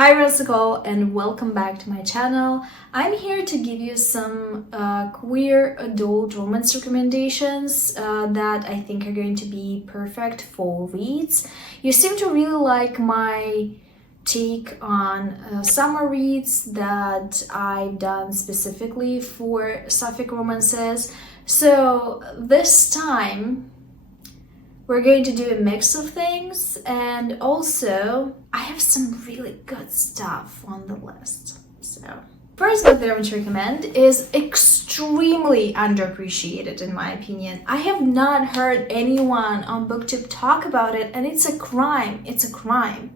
Hi Rusical, and welcome back to my channel. I'm here to give you some queer adult romance recommendations that I think are going to be perfect fall reads. You seem to really like my take on summer reads that I've done specifically for sapphic romances. So this time we're going to do a mix of things, and also I have some really good stuff on the list. So first book that I want to recommend is extremely underappreciated in my opinion. I have not heard anyone on booktube talk about it, and it's a crime. It's a crime.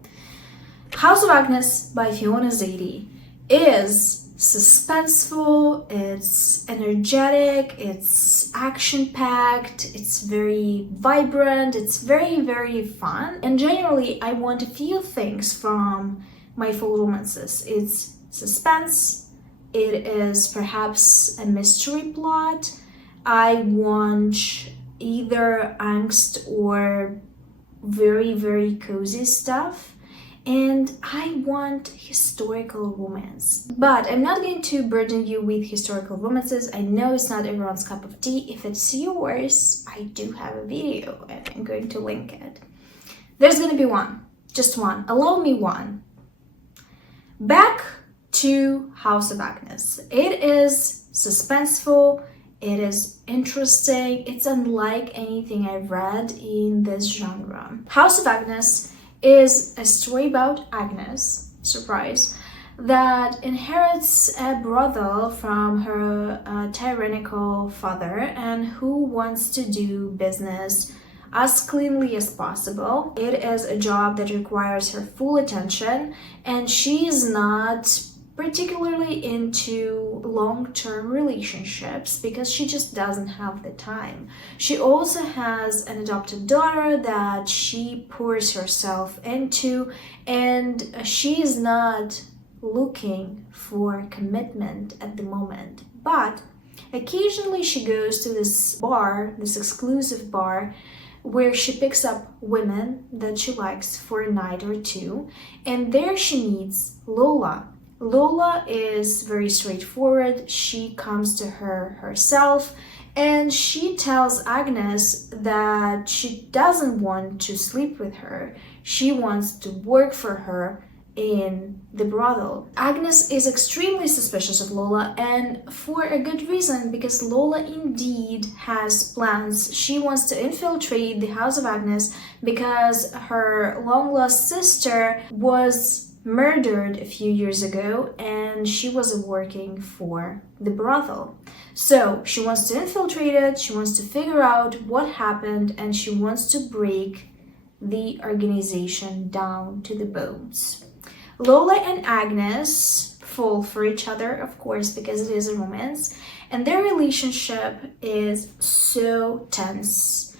House of Agnes by Fiona Zedde is suspenseful, it's energetic, it's action-packed, it's very vibrant, it's very fun, and generally I want a few things from my fall romances. It's suspense, it is perhaps a mystery plot, I want either angst or very cozy stuff, and I want historical romance. But I'm not going to burden you with historical romances. I know it's not everyone's cup of tea. If it's yours, I do have a video and I'm going to link it. There's gonna be one, just one. Allow me one. Back to House of Agnes. It is suspenseful, it is interesting, it's unlike anything I've read in this genre. House of Agnes is a story about Agnes, surprise, that inherits a brothel from her tyrannical father and who wants to do business as cleanly as possible. It is a job that requires her full attention, and she is not particularly into long-term relationships because she just doesn't have the time. She also has an adopted daughter that she pours herself into, and she is not looking for commitment at the moment. But occasionally she goes to this bar, this exclusive bar, where she picks up women that she likes for a night or two, and there she meets Lola. Lola is very straightforward. She comes to her herself, and she tells Agnes that she doesn't want to sleep with her. She wants to work for her in the brothel. Agnes is extremely suspicious of Lola, and for a good reason, because Lola indeed has plans. She wants to infiltrate the House of Agnes because her long-lost sister was murdered a few years ago and she was working for the brothel. So she wants to infiltrate it, she wants to figure out what happened, and she wants to break the organization down to the bones. Lola and Agnes fall for each other, of course, because it is a romance, and their relationship is so tense.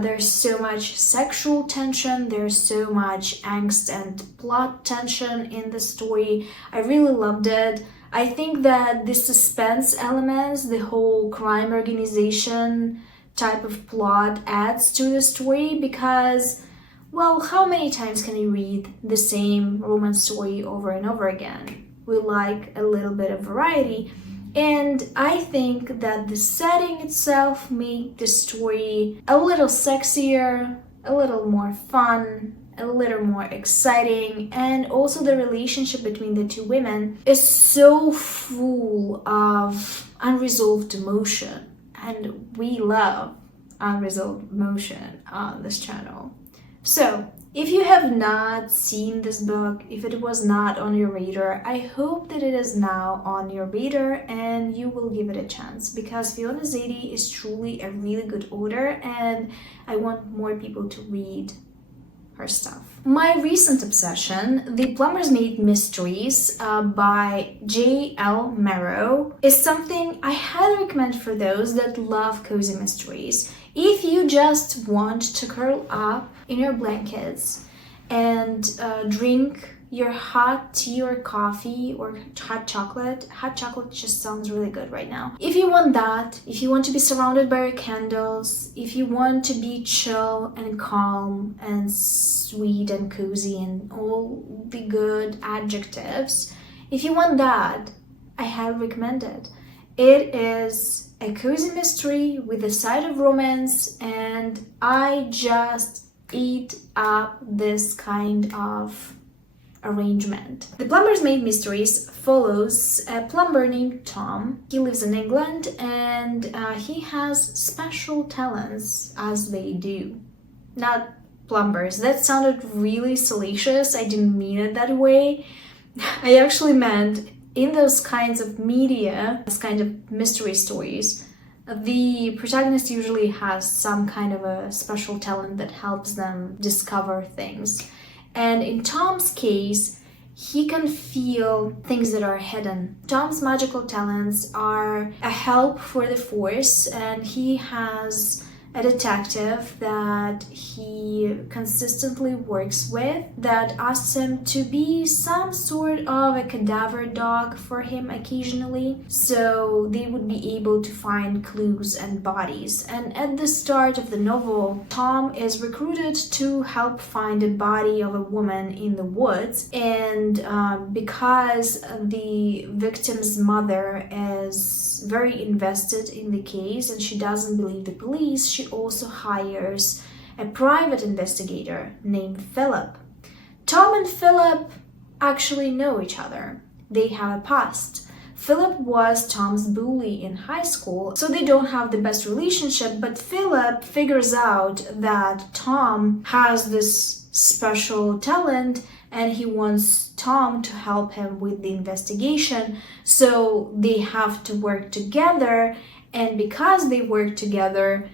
There's so much sexual tension, there's so much angst and plot tension in the story. I really loved it. I think that the suspense elements, the whole crime organization type of plot adds to the story because, well, how many times can you read the same romance story over and over again? We like a little bit of variety. And I think that the setting itself made the story a little sexier, a little more fun, a little more exciting, and also the relationship between the two women is so full of unresolved emotion, and we love unresolved emotion on this channel. So if you have not seen this book, if it was not on your radar, I hope that it is now on your radar and you will give it a chance, because Fiona Zedde is truly a really good author and I want more people to read her stuff. My recent obsession, The Plumber's Maid Mysteries by J.L. Merrow, is something I highly recommend for those that love cozy mysteries. If you just want to curl up in your blankets and drink your hot tea or coffee or hot chocolate. Hot chocolate just sounds really good right now. If you want that, if you want to be surrounded by your candles, if you want to be chill and calm and sweet and cozy and all the good adjectives, if you want that, I highly recommend it. It is a cozy mystery with a side of romance, and I just eat up this kind of arrangement. The Plumber's Made Mysteries follows a plumber named Tom. He lives in England, and he has special talents, as they do. Not plumbers. That sounded really salacious. I didn't mean it that way. I actually meant in those kinds of media, this kind of mystery stories, the protagonist usually has some kind of a special talent that helps them discover things. And in Tom's case, he can feel things that are hidden. Tom's magical talents are a help for the force, and he has a detective that he consistently works with that asks him to be some sort of a cadaver dog for him occasionally, so they would be able to find clues and bodies. And at the start of the novel, Tom is recruited to help find a body of a woman in the woods, and because the victim's mother is very invested in the case and she doesn't believe the police, she also hires a private investigator named Philip. Tom and Philip actually know each other. They have a past. Philip was Tom's bully in high school, so they don't have the best relationship, but Philip figures out that Tom has this special talent and he wants Tom to help him with the investigation, so they have to work together, and because they work together,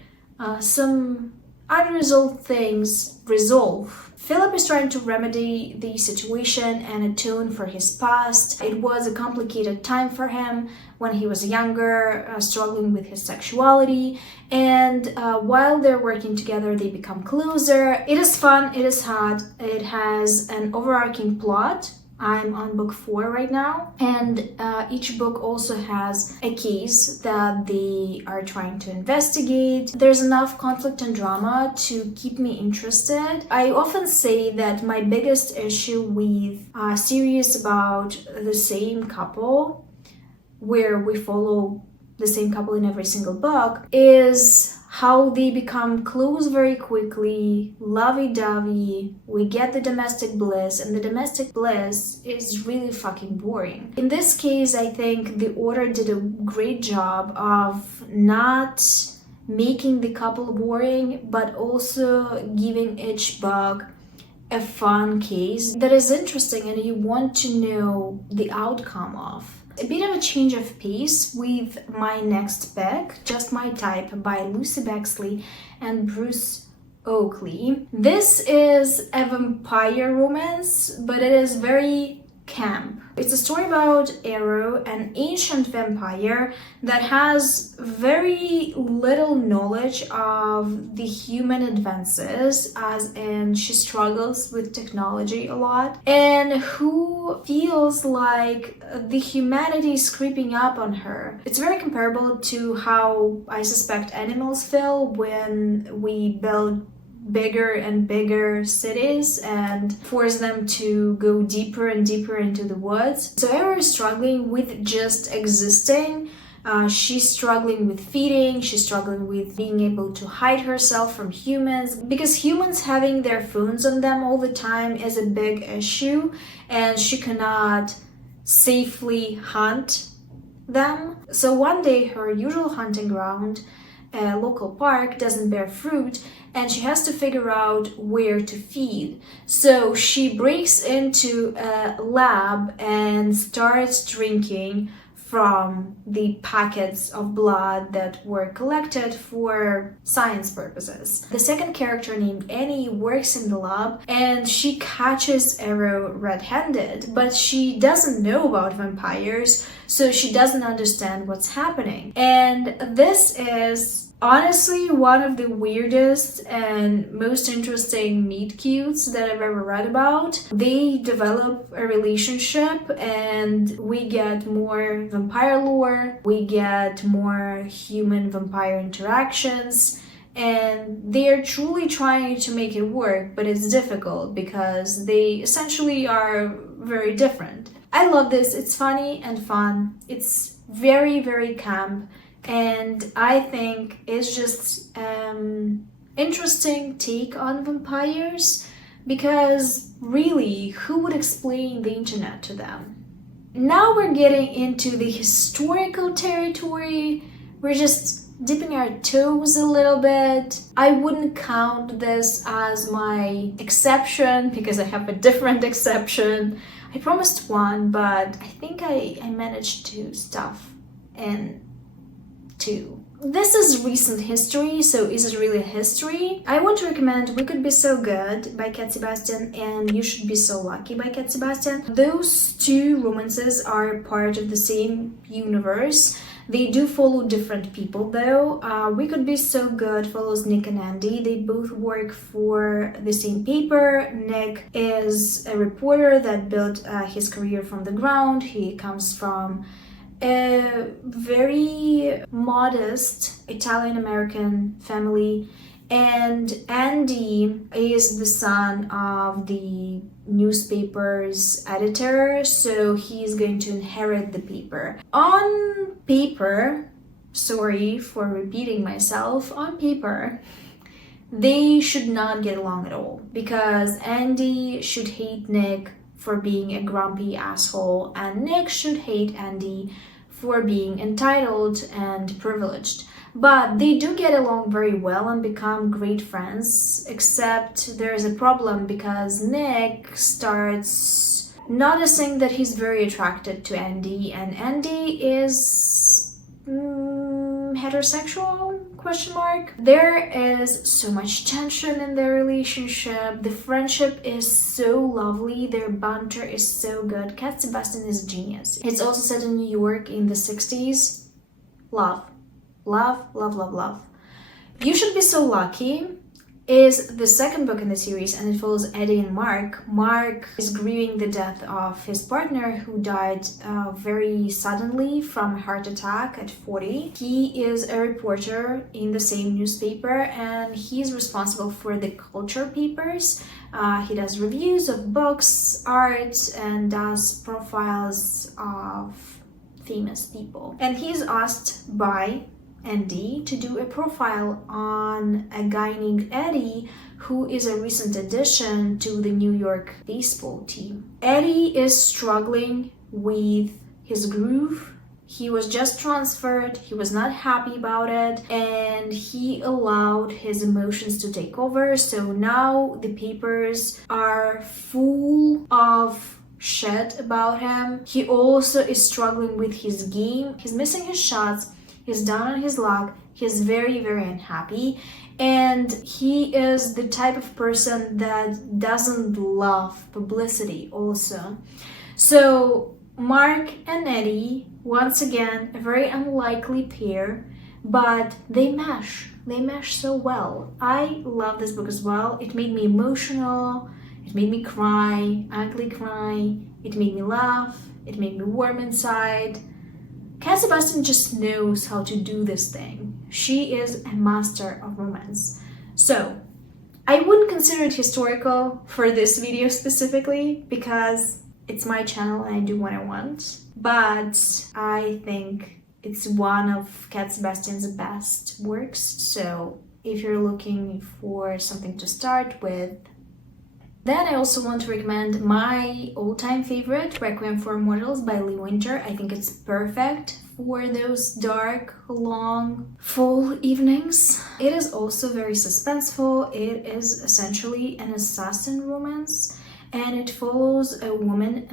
some unresolved things resolve. Philip is trying to remedy the situation and atone for his past. It was a complicated time for him when he was younger, struggling with his sexuality, and while they're working together, they become closer. It is fun, it is hot, it has an overarching plot. I'm on book 4 right now, and each book also has a case that they are trying to investigate. There's enough conflict and drama to keep me interested. I often say that my biggest issue with a series about the same couple, where we follow the same couple in every single book, is how they become close very quickly, lovey-dovey, we get the domestic bliss, and the domestic bliss is really fucking boring. In this case, I think the author did a great job of not making the couple boring, but also giving each book a fun case that is interesting and you want to know the outcome of. A bit of a change of pace with my next book, Just My Type by Lucy Bexley and Bruce Oakley. This is a vampire romance, but it is very camp. It's a story about Merrow, an ancient vampire that has very little knowledge of the human advances, as in she struggles with technology a lot, and who feels like the humanity is creeping up on her. It's very comparable to how I suspect animals feel when we build bigger and bigger cities and force them to go deeper and deeper into the woods. So Merrow is struggling with just existing. She's struggling with feeding, she's struggling with being able to hide herself from humans, because humans having their phones on them all the time is a big issue, and she cannot safely hunt them. So one day her usual hunting ground, a local park, doesn't bear fruit, and she has to figure out where to feed. So she breaks into a lab and starts drinking from the packets of blood that were collected for science purposes. The second character, named Annie, works in the lab and she catches Merrow red-handed, but she doesn't know about vampires, so she doesn't understand what's happening. And this is honestly one of the weirdest and most interesting meet cutes that I've ever read about. They develop a relationship and we get more vampire lore, we get more human vampire interactions, and they're truly trying to make it work, but it's difficult because they essentially are very different. I love this. It's funny and fun. It's very, very camp, and I think it's just interesting take on vampires, because really, who would explain the internet to them? Now we're getting into the historical territory. We're just dipping our toes a little bit. I wouldn't count this as my exception because I have a different exception. I promised one, but I think I managed to stuff in two. This is recent history, so is it really history? I want to recommend We Could Be So Good by Sebastian and You Should Be So Lucky by Sebastian. Those two romances are part of the same universe. They do follow different people though. We Could Be So Good follows Nick and Andy. They both work for the same paper. Nick is a reporter that built his career from the ground. He comes from a very modest Italian-American family, and Andy is the son of the newspaper's editor, so he's going to inherit the paper. On paper, sorry for repeating myself, on paper, they should not get along at all, because Andy should hate Nick for being a grumpy asshole, and Nick should hate Andy for being entitled and privileged. But they do get along very well and become great friends, except there's a problem because Nick starts noticing that he's very attracted to Andy, and Andy is heterosexual? Question mark. There is so much tension in their relationship. The friendship is so lovely. Their banter is so good. Sebastian is a genius. It's also set in New York in the 60s. Love. Love, love, love, love. You Should Be So Lucky is the second book in the series, and it follows Eddie and Mark. Mark is grieving the death of his partner who died very suddenly from a heart attack at 40. He is a reporter in the same newspaper, and he's responsible for the culture papers. He does reviews of books, art, and does profiles of famous people. And he's asked by Andy to do a profile on a guy named Eddie, who is a recent addition to the New York baseball team. Eddie is struggling with his groove. He was just transferred, he was not happy about it, and he allowed his emotions to take over. So now the papers are full of shit about him. He also is struggling with his game. He's missing his shots. He's down on his luck, he's very, very unhappy, and he is the type of person that doesn't love publicity also. So Mark and Eddie, once again, a very unlikely pair, but they mesh so well. I love this book as well. It made me emotional, it made me cry, ugly cry, it made me laugh, it made me warm inside. Sebastian just knows how to do this thing. She is a master of romance. So, I wouldn't consider it historical for this video specifically because it's my channel and I do what I want. But I think it's one of Sebastian's best works. So, if you're looking for something to start with, then I also want to recommend my all-time favorite, Requiem for Immortals by Lee Winter. I think it's perfect for those dark, long fall evenings. It is also very suspenseful. It is essentially an assassin romance, and it follows a woman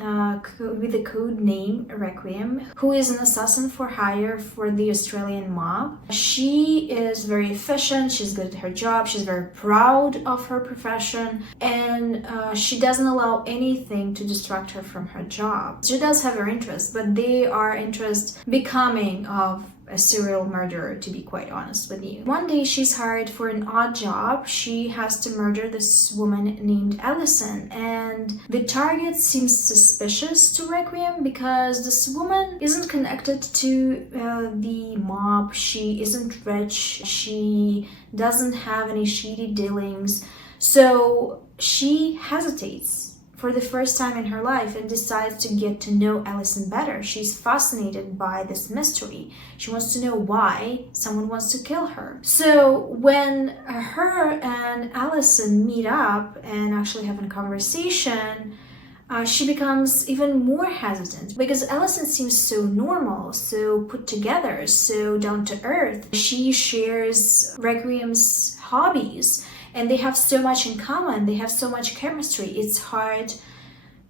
with the code name Requiem, who is an assassin for hire for the Australian mob. She is very efficient, she's good at her job, she's very proud of her profession, and she doesn't allow anything to distract her from her job. She does have her interests, but they are interests becoming of a serial murderer, to be quite honest with you. One day she's hired for an odd job. She has to murder this woman named Allison, and the target seems suspicious to Requiem because this woman isn't connected to the mob. She isn't rich. She doesn't have any shady dealings. So she hesitates for the first time in her life and decides to get to know Allison better. She's fascinated by this mystery. She wants to know why someone wants to kill her. So when her and Allison meet up and actually have a conversation, she becomes even more hesitant because Allison seems so normal, so put together, so down to earth. She shares Requiem's hobbies, and they have so much in common. They have so much chemistry. It's hard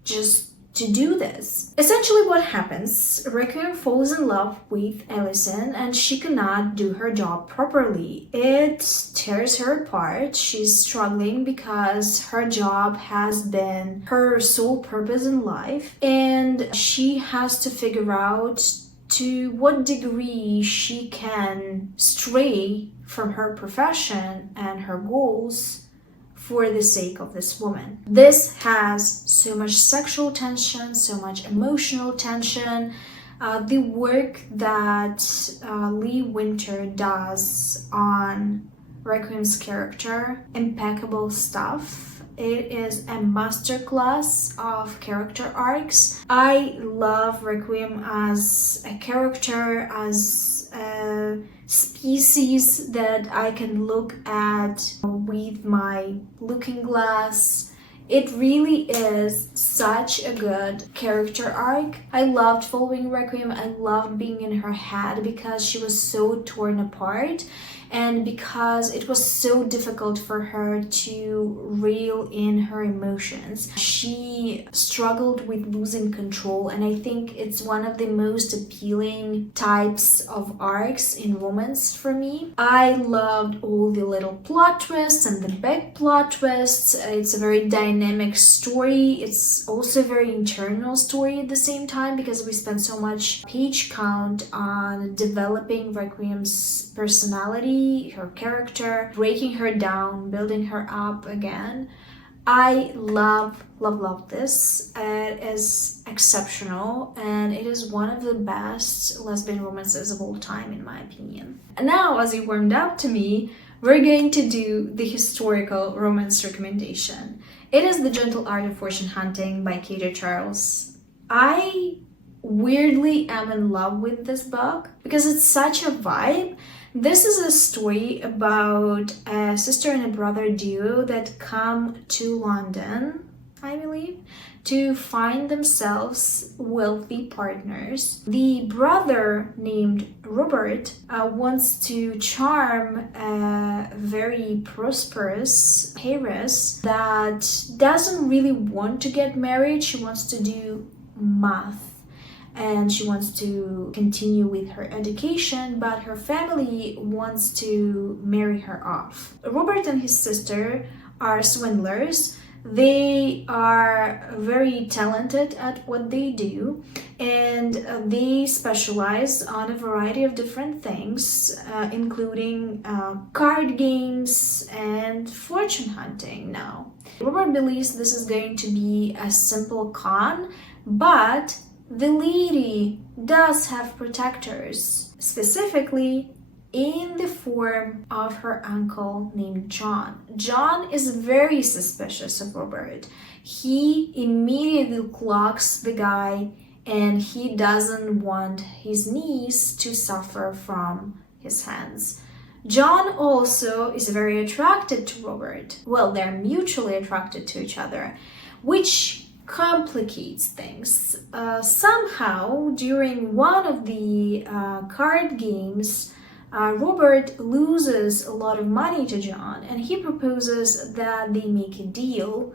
just to do this. Essentially what happens, Requiem falls in love with Allison and she cannot do her job properly. It tears her apart. She's struggling because her job has been her sole purpose in life, and she has to figure out to what degree she can stray from her profession and her goals for the sake of this woman. This has so much sexual tension, so much emotional tension. The work that Lee Winter does on Requiem's character, impeccable stuff. It is a masterclass of character arcs. I love Requiem as a character, as a species that I can look at with my looking glass. It really is such a good character arc. I loved following Requiem. I loved being in her head because she was so torn apart, and because it was so difficult for her to reel in her emotions. She struggled with losing control, and I think it's one of the most appealing types of arcs in romance for me. I loved all the little plot twists and the big plot twists. It's a very dynamic story. It's also a very internal story at the same time because we spend so much page count on developing Requiem's personality, her character, breaking her down, building her up again. I love this. It is exceptional, and it is one of the best lesbian romances of all time in my opinion. And now, as you warmed up to me, we're going to do the historical romance recommendation. It is The Gentle Art of Fortune Hunting by K.J. Charles. I weirdly am in love with this book because it's such a vibe. This is a story about a sister and a brother duo that come to London, I believe, to find themselves wealthy partners. The brother, named Robert, wants to charm a very prosperous heiress that doesn't really want to get married. She wants to do math and she wants to continue with her education, but her family wants to marry her off. Robert and his sister are swindlers. They are very talented at what they do, and they specialize on a variety of different things, including card games and fortune hunting now. Robert believes this is going to be a simple con, but the lady does have protectors, specifically in the form of her uncle named John. John is very suspicious of Robert. He immediately clocks the guy, and he doesn't want his niece to suffer from his hands. John also is very attracted to Robert. Well, they're mutually attracted to each other, which complicates things. Somehow, during one of the card games, Robert loses a lot of money to John, and he proposes that they make a deal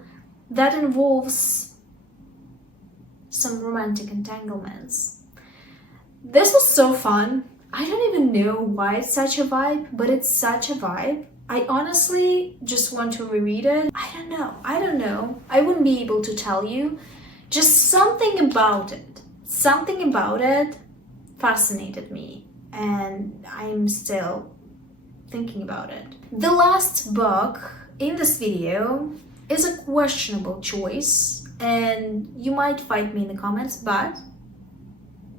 that involves some romantic entanglements. This was so fun. I don't even know why it's such a vibe, but it's such a vibe. I honestly just want to reread it. I don't know. I wouldn't be able to tell you. Just something about it fascinated me. and I'm still thinking about it. The last book in this video is a questionable choice, and you might fight me in the comments, but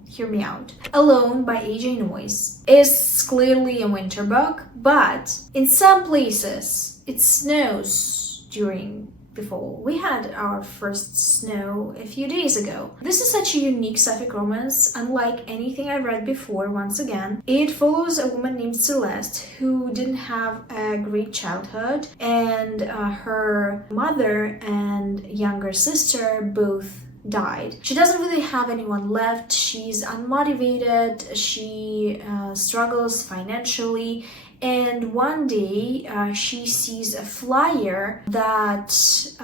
hear me out. Alone by A.J. Noyes is clearly a winter book, but in some places it snows during the fall. We had our first snow a few days ago. This is such a unique sapphic romance, unlike anything I've read before. Once again, it follows a woman named Celeste who didn't have a great childhood, and her mother and younger sister both died. She doesn't really have anyone left. She's unmotivated. She struggles financially. And one day she sees a flyer that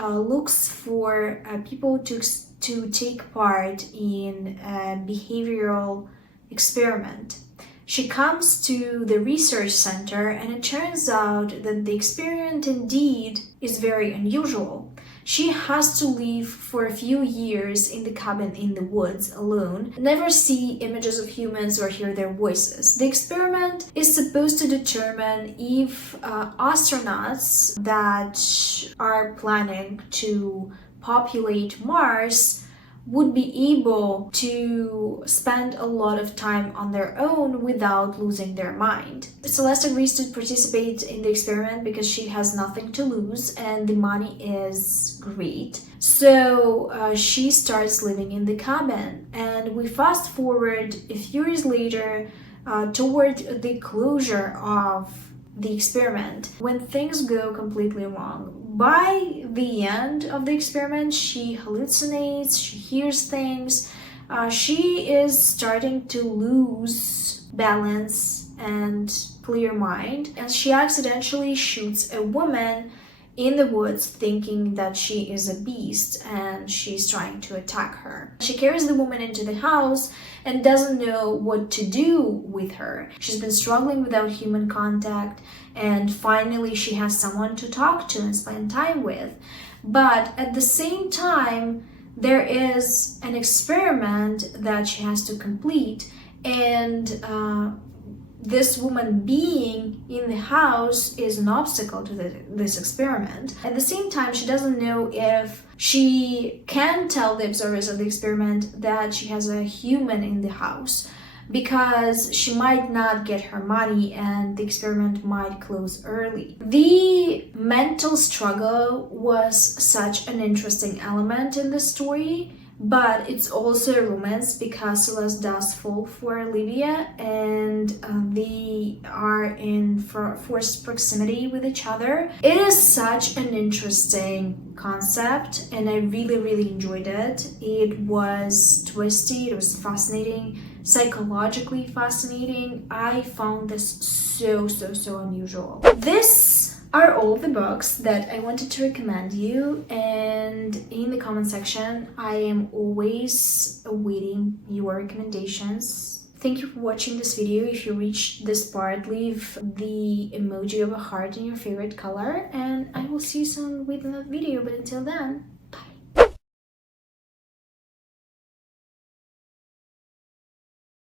looks for people to take part in a behavioral experiment. She comes to the research center, and it turns out that the experiment indeed is very unusual. She has to live for a few years in the cabin in the woods alone, never see images of humans or hear their voices. The experiment is supposed to determine if astronauts that are planning to populate Mars would be able to spend a lot of time on their own without losing their mind. Celeste agrees to participate in the experiment because she has nothing to lose and the money is great. So she starts living in the cabin, and we fast forward a few years later toward the closure of the experiment, when things go completely wrong. By the end of the experiment, she hallucinates, she hears things, she is starting to lose balance and clear mind, and she accidentally shoots a woman in the woods thinking that she is a beast and she's trying to attack her. She carries the woman into the house and doesn't know what to do with her. She's been struggling without human contact, and finally she has someone to talk to and spend time with. But at the same time, there is an experiment that she has to complete, and this woman being in the house is an obstacle to this experiment. At the same time, she doesn't know if she can tell the observers of the experiment that she has a human in the house, because she might not get her money and the experiment might close early. The mental struggle was such an interesting element in the story, but it's also a romance because Celeste does fall for Olivia, and they are in forced proximity with each other. It is such an interesting concept, and I really enjoyed it. It was twisty, it was fascinating, psychologically fascinating. I found this so unusual. This are all the books that I wanted to recommend you, and in the comment section I am always awaiting your recommendations. Thank you for watching this video. If you reached this part, leave the emoji of a heart in your favorite color, and I will see you soon with another video. But until then,